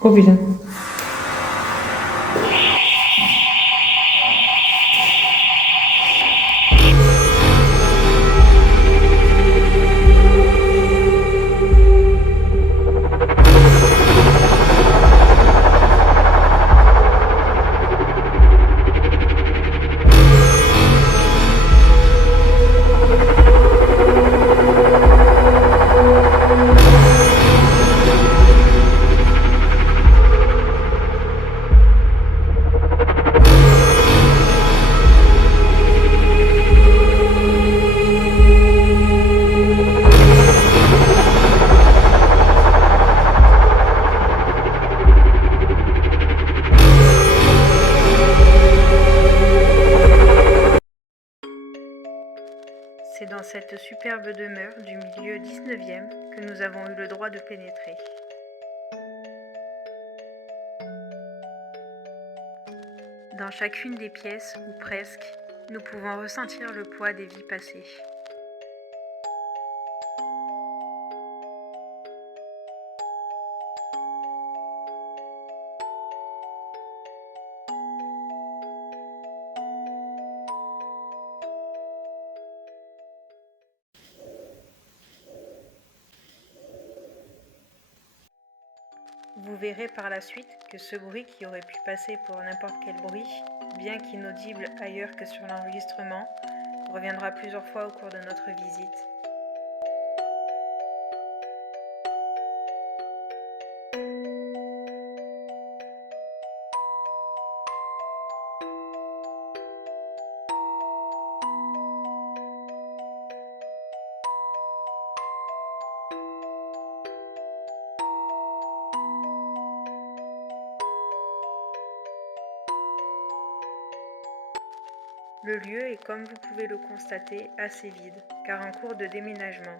Trop bien. C'est dans cette superbe demeure du milieu 19e que nous avons eu le droit de pénétrer. Dans chacune des pièces, ou presque, nous pouvons ressentir le poids des vies passées. Vous verrez par la suite que ce bruit qui aurait pu passer pour n'importe quel bruit, bien qu'inaudible ailleurs que sur l'enregistrement, reviendra plusieurs fois au cours de notre visite. Le lieu est, comme vous pouvez le constater, assez vide, car en cours de déménagement.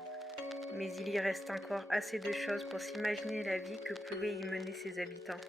Mais il y reste encore assez de choses pour s'imaginer la vie que pouvaient y mener ses habitants.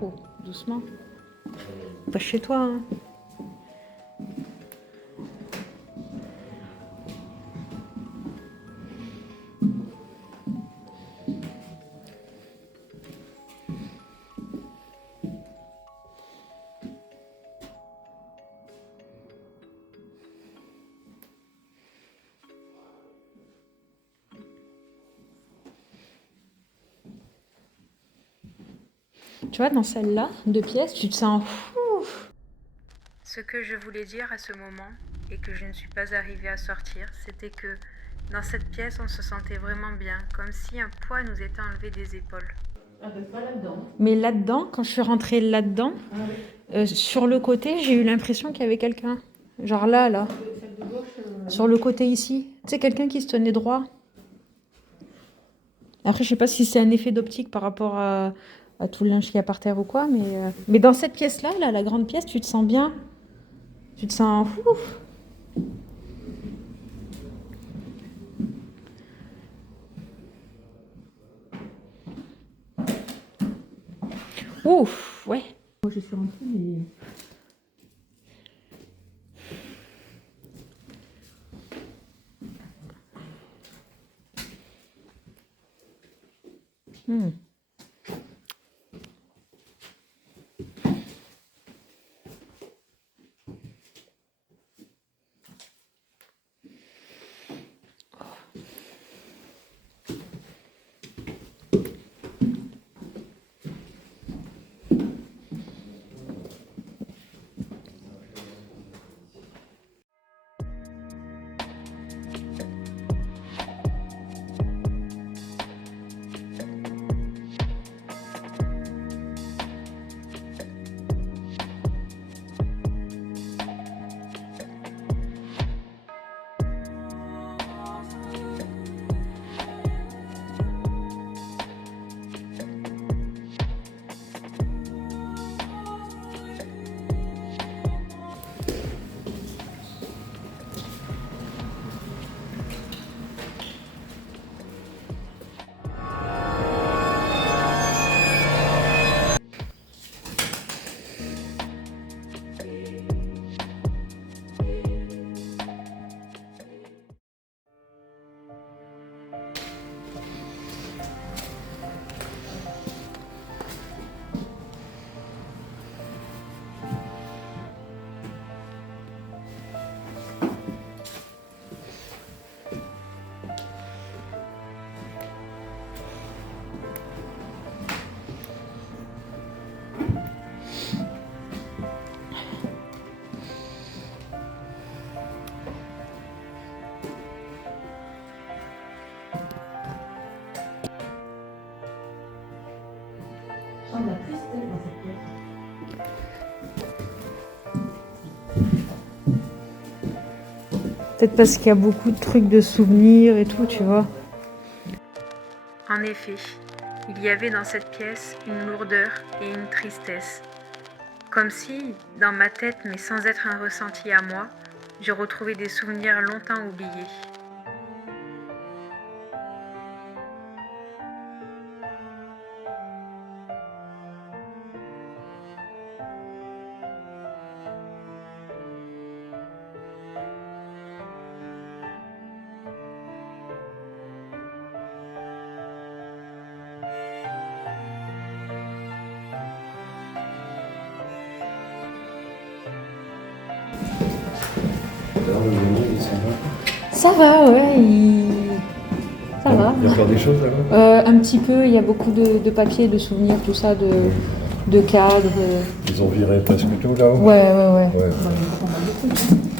Oh, doucement. Pas chez toi, hein. Tu vois, dans celle-là, 2 pièces, tu te sens... Ce que je voulais dire à ce moment, et que je ne suis pas arrivée à sortir, c'était que dans cette pièce, on se sentait vraiment bien, comme si un poids nous était enlevé des épaules. Ah ben pas là-dedans. Mais là-dedans, quand je suis rentrée là-dedans, Ah oui. sur le côté, j'ai eu l'impression qu'il y avait quelqu'un. Genre là, là. Celle de gauche. Sur le côté ici. Tu sais, quelqu'un qui se tenait droit. Après, je sais pas si c'est un effet d'optique par rapport à tout le linge qu'il y a par terre ou quoi, mais dans cette pièce-là, là, la grande pièce, tu te sens bien. Tu te sens... Ouf. Ouf, ouais. Moi je suis rentrée mais. Hmm. Je sens de la tristesse dans cette pièce. Peut-être parce qu'il y a beaucoup de trucs de souvenirs et tout, tu vois. En effet, il y avait dans cette pièce une lourdeur et une tristesse. Comme si, dans ma tête, mais sans être un ressenti à moi, je retrouvais des souvenirs longtemps oubliés. Ça va, ouais. Ça va. Il y a encore des choses là-bas? Un petit peu, il y a beaucoup de papiers, de souvenirs, tout ça, de cadres. Ils ont viré presque tout là-haut? Ouais. Ouais.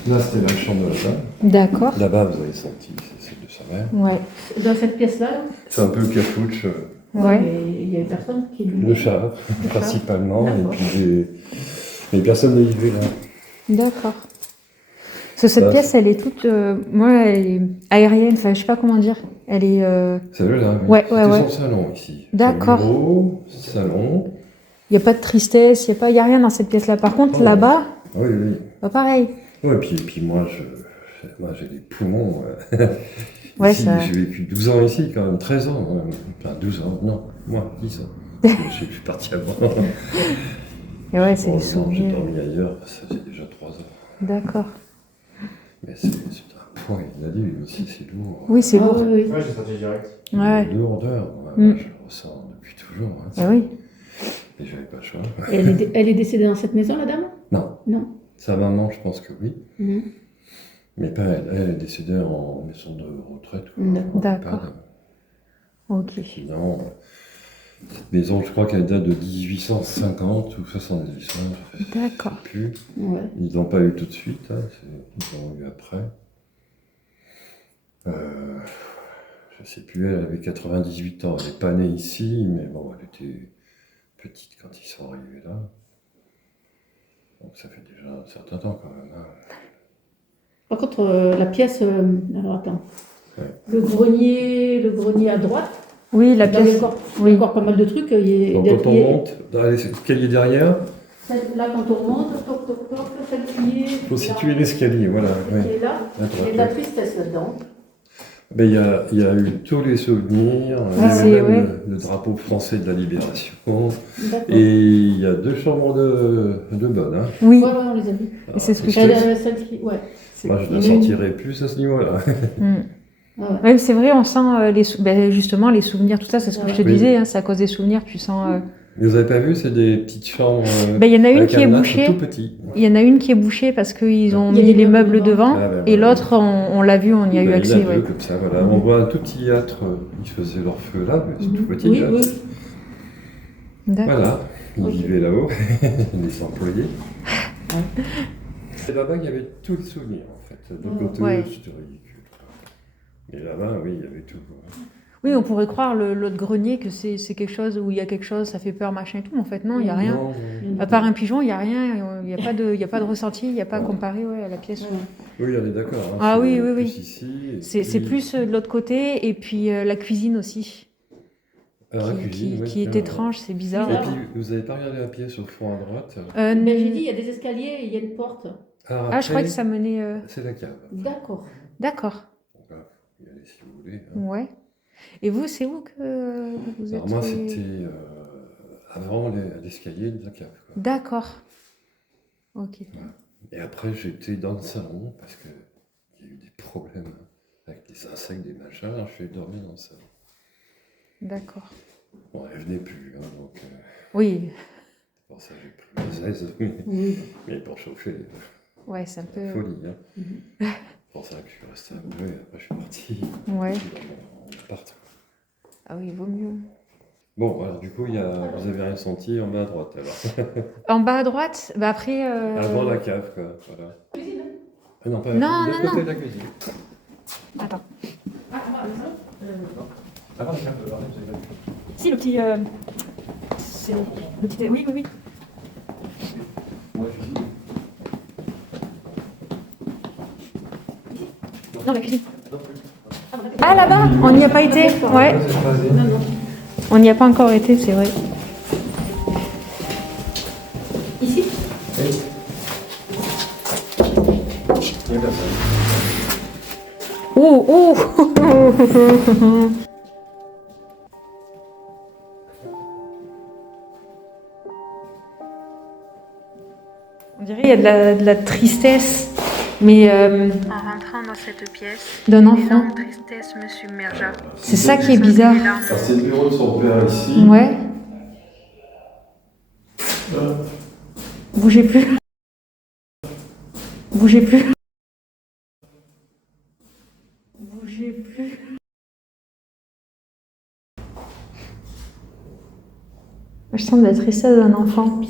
Là, c'était la chambre de la femme. D'accord. Là-bas, vous avez senti, c'est celle de sa mère. Ouais. Dans cette pièce-là, C'est un peu cafouche, Ouais. il y avait personne qui lui. le chat, principalement, et D'accord. puis mais personne n'est arrivé là. D'accord. Parce que cette Ça, pièce, elle est toute... moi, elle est aérienne, enfin, je sais pas comment dire. Elle est... Celle-là, oui. Ouais, C'était ouais. son salon ici. D'accord. Son bureau, salon. Il n'y a pas de tristesse, il n'y a rien dans cette pièce-là. Par contre, Oh. là-bas, Oui, oui. pas pareil. Ouais, puis moi, j'ai des poumons. Ouais, Ici, ça... j'ai vécu 12 ans ici, quand même, 13 ans. Enfin, 12 ans, non, moi, 10 ans. Je suis parti avant. Et ouais, c'est des Bon, j'ai souvenirs. dormi ailleurs, ça fait déjà 3 ans. D'accord. Mais c'est un poids inaddu aussi, c'est lourd. Oui, c'est Ah lourd. oui, oui. Ouais, j'ai senti direct. Ouais. Une lourdeur, Mm. je le ressens depuis toujours. Hein, Ah oui. Et j'avais pas le choix. Et elle est décédée dans cette maison, la dame? Non, Non. sa maman, je pense que oui. Mhm. Mais pas elle. Elle est décédée en maison de retraite. D'accord. D'accord. Ok. Sinon, Cette maison, je crois qu'elle date de 1850 ou 70. Hein, je sais D'accord. plus. Ouais. Ils l'ont pas eu tout de suite, hein, ils l'ont eu après. Je sais plus, elle avait 98 ans. Elle n'est pas née ici, mais bon, elle était petite quand ils sont arrivés là. Donc ça fait déjà un certain temps quand même. Hein. Par contre, la pièce. Alors attends. Ouais. Le grenier à droite. Oui, la Là, il y a pièce. encore, il y Oui. a encore pas mal de trucs. Donc quand on monte, dans l'escalier derrière, Là, quand on remonte, toc, toc, toc, celle qui est. il faut situer l'escalier, voilà. Celle qui Ouais. est là. À Il y droite, a de la ouais. tristesse là-dedans. Ben, il y a eu tous les souvenirs, il y Ah, avait c'est- même ouais. le drapeau français de la Libération. D'accord. Et il y a 2 chambres de bonne. Hein. Oui. Ouais, ouais, on les a vus. Et c'est ce que je Elle, te dis. celle qui. Ouais. Moi, je Il y ne en a une. sentirais plus à ce niveau-là. Mm. Ah ouais. Ouais, c'est vrai, on sent justement les souvenirs, tout ça, c'est ce que je te Oui. disais, hein, c'est à cause des souvenirs, tu sens. Mais vous avez pas vu, c'est des petites chambres Il y en a une avec qui est un âtre bouchée. tout petit. Il y en a une qui est bouchée parce qu'ils ont Il y a mis des les meubles meubles devant, Ah, ben, et voilà. l'autre, on l'a vu, on y a eu Ben, il y en accès. a deux Ouais. comme ça, voilà. On voit un tout petit âtre, ils faisaient leur feu là, mais c'est tout petit. Oui, là. oui. D'accord. Voilà, ils Ok. vivaient là-haut, les employés. Et là-bas, il y avait tous les souvenirs en fait. De côté, Ouais. c'était ridicule. Et là-bas, oui, il y avait tout. Oui, on pourrait croire l'autre grenier que c'est quelque chose où il y a quelque chose, ça fait peur, machin et tout, mais en fait, non, il n'y a rien. Non, non. À part un pigeon, il n'y a rien, il n'y a pas de ressenti, il n'y a pas à comparer à la pièce. Ouais. Oui, on est d'accord. Hein, Ah c'est oui, oui, plus oui. ici. et C'est puis- plus de l'autre côté, et puis la cuisine aussi, Ah, la cuisine, oui, qui est tiens. étrange, c'est bizarre. Et puis, vous n'avez pas regardé la pièce au fond à droite Ben, j'ai dit, il y a des escaliers et il y a une porte. Ah, je crois que ça menait. C'est la cave. D'accord. D'accord, Donc, là, vous y allez si vous voulez. hein. ouais. Et vous, c'est où que vous Alors êtes moi, fait- c'était avant l'escalier de la cave. Quoi. D'accord. Ok. Et après, j'étais dans le salon parce qu'il y a eu des problèmes avec des insectes, des machins. Alors, je suis dormi dans le salon. D'accord. Bon, elle venait plus, hein, donc Oui, pour ça, j'ai pris ma zèze. Oui. Mais pour chauffer, ouais, c'est un peu. folie. Hein. Mhm. C'est pour ça que je suis resté un peu et après, je suis parti. Ouais. On appart. Ah oui, il vaut mieux. Bon, alors du coup, vous avez rien senti en bas à droite alors. En bas à droite, bah après. Avant la cave, quoi. Voilà. Ah non, pas Non, de non, côté non. de la cuisine. Attends. Ah, Avant la cave, vous avez pas vu. Si, le petit. C'est le petit. Oui, oui, oui. Non, la cuisine. Ah, là-bas, on n'y a pas été. Ouais, non, non. on n'y a pas encore été, c'est vrai. Ici? Ouh, ouh. On dirait qu'il y a de la tristesse, mais En rentrant dans cette pièce, d'un une enfant. énorme tristesse me submergea. C'est ça qui est bizarre. Les larmes Ah, c'est le bureau de son père ici. Ouais. Bougez plus. Bougez plus. Bougez plus. Moi, je sens de la tristesse d'un enfant.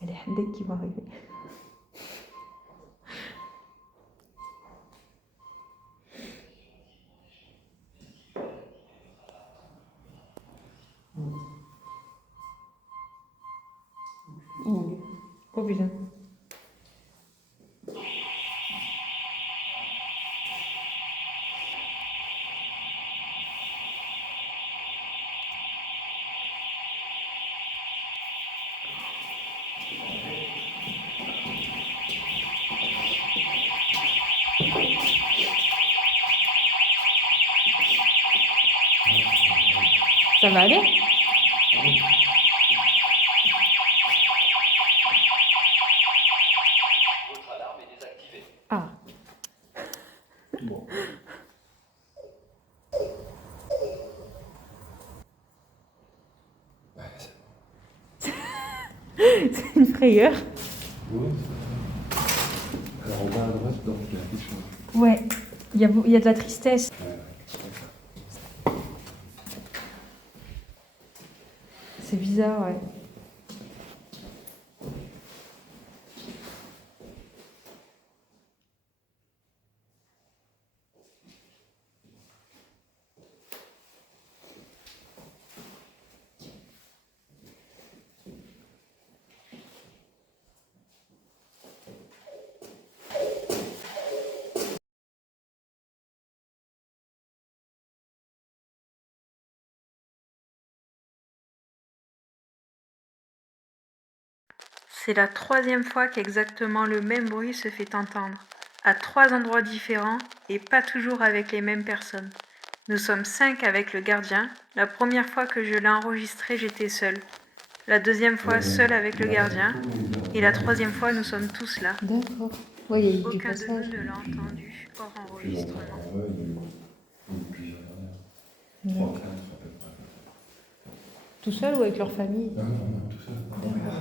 Il y a les handeks qui vont arriver. Oh putain. Ça va aller? frayeur. Oui. Alors en bas à droite, donc il y a quelque chose. Ouais, il y a de la tristesse. C'est bizarre, ouais. C'est la troisième fois qu'exactement le même bruit se fait entendre, à 3 endroits différents et pas toujours avec les mêmes personnes. Nous sommes 5 avec le gardien. La première fois que je l'ai enregistré, j'étais seule. La deuxième fois, seule avec le gardien. Et la troisième fois, nous sommes tous là. D'accord. Ouais, il y a eu du Aucun de passage. nous ne l'a entendu hors enregistrement. Ouais, il y a eu plusieurs dernières. Ouais. 3, 4 à peu près. Tout seul ou avec leur famille? Non, non, non, tout seul.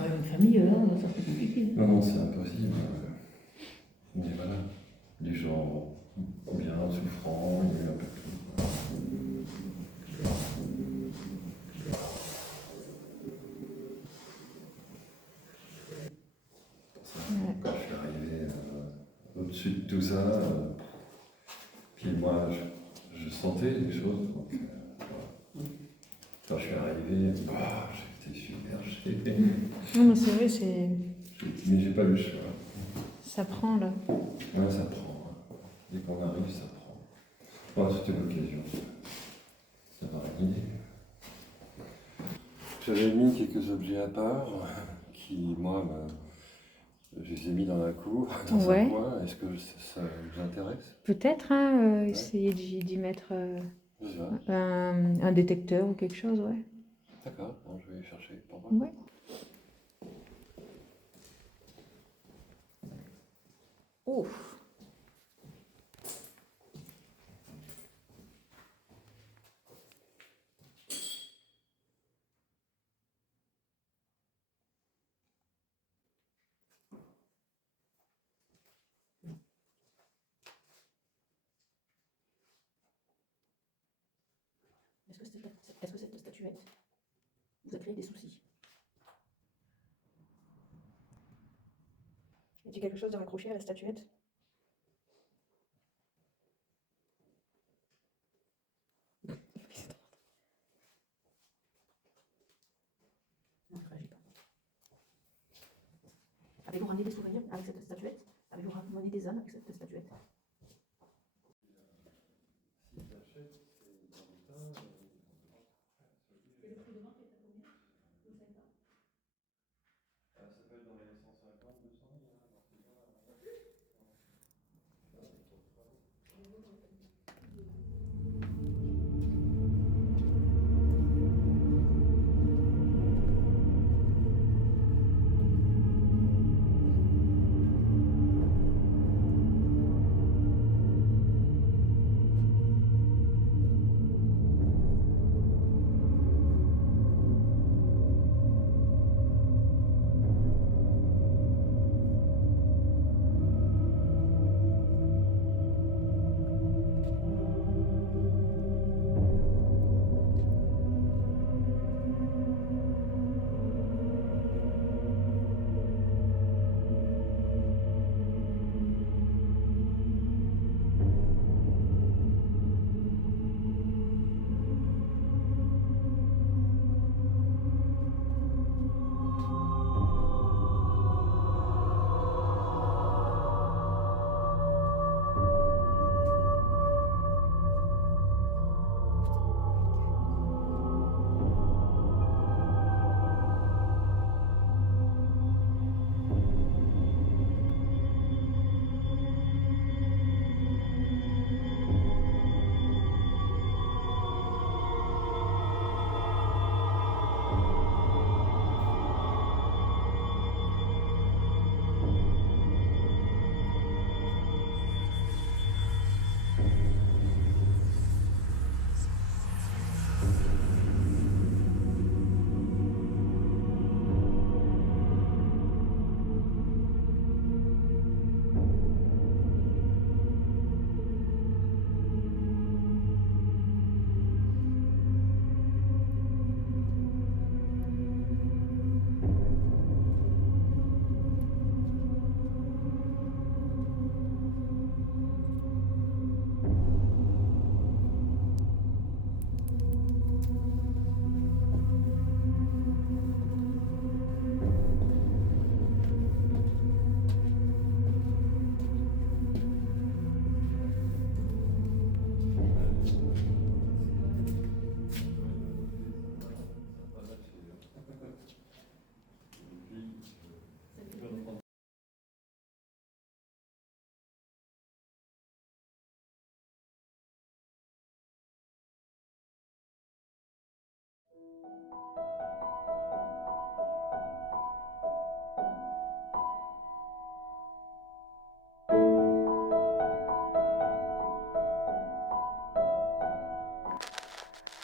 Avec une famille, ça serait compliqué. Non, non, c'est impossible. Mais voilà, les gens bien souffrants, il y a eu un peu de tout. Ouais. Quand je suis arrivé au-dessus de tout ça, puis moi je sentais les choses. Donc, voilà. Quand je suis arrivé, j'étais submergé. Non, mais c'est vrai, c'est... Mais j'ai pas eu le choix. ça prend là. Ouais, ça prend. Dès qu'on arrive, ça prend. Ouais, c'était l'occasion. Ça va arriver. J'avais mis quelques objets à part qui, moi, je les ai mis dans la cour, dans Ouais. un coin. Est-ce que ça vous intéresse? Peut-être, hein, essayer d'y mettre Je sais pas. un détecteur ou quelque chose, ouais. D'accord, bon, je vais chercher pour voir. Ouais. Ouf. Est-ce que cette statuette vous a créé des soucis? Y a-t-il quelque chose de raccroché à la statuette? Non, il réagit pas. Avez-vous ramené des souvenirs avec cette statuette? Avez-vous ramené des âmes avec cette statuette?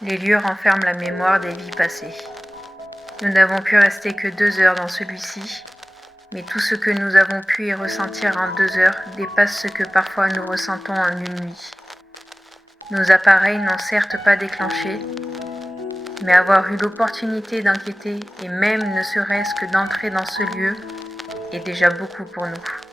Les lieux renferment la mémoire des vies passées. Nous n'avons pu rester que 2 heures dans celui-ci, mais tout ce que nous avons pu y ressentir en 2 heures dépasse ce que parfois nous ressentons en une nuit. Nos appareils n'ont certes pas déclenché, mais avoir eu l'opportunité d'enquêter et même ne serait-ce que d'entrer dans ce lieu est déjà beaucoup pour nous.